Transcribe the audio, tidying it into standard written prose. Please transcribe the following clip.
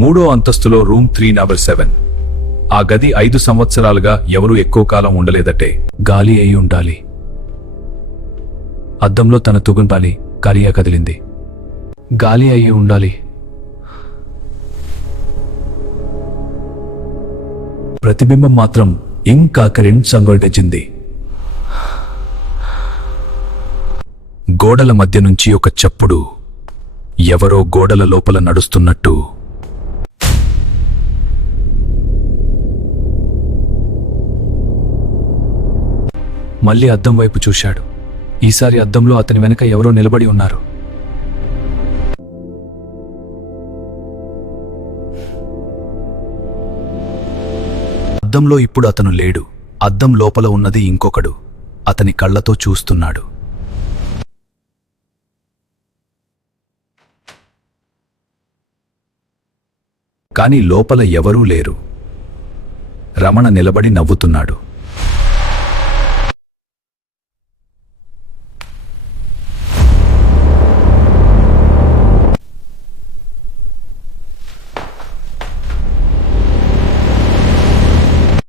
3వ అంతస్తులో రూమ్ 3/7. ఆ గది 5 సంవత్సరాలుగా ఎవరూ ఎక్కువ కాలం ఉండలేదటే. గాలి అయి ఉండాలి. అద్దంలో తన తుగుంపాలి ఖాళీగా కదిలింది. గాలి అయి ఉండాలి. ప్రతిబింబం మాత్రం ఇంకా సంగొల్టెచ్చింది. గోడల మధ్య నుంచి ఒక చప్పుడు, ఎవరో గోడల లోపల నడుస్తున్నట్టు. మళ్ళీ అద్దం వైపు చూశాడు. ఈసారి అద్దంలో అతని వెనక ఎవరో నిలబడి ఉన్నారు. అద్దంలో ఇప్పుడు అతను లేడు. అద్దం లోపల ఉన్నది ఇంకొకడు. అతని కళ్ళతో చూస్తున్నాడు. కాని లోపల ఎవరూ లేరు. రమణ నిలబడి నవ్వుతున్నాడు.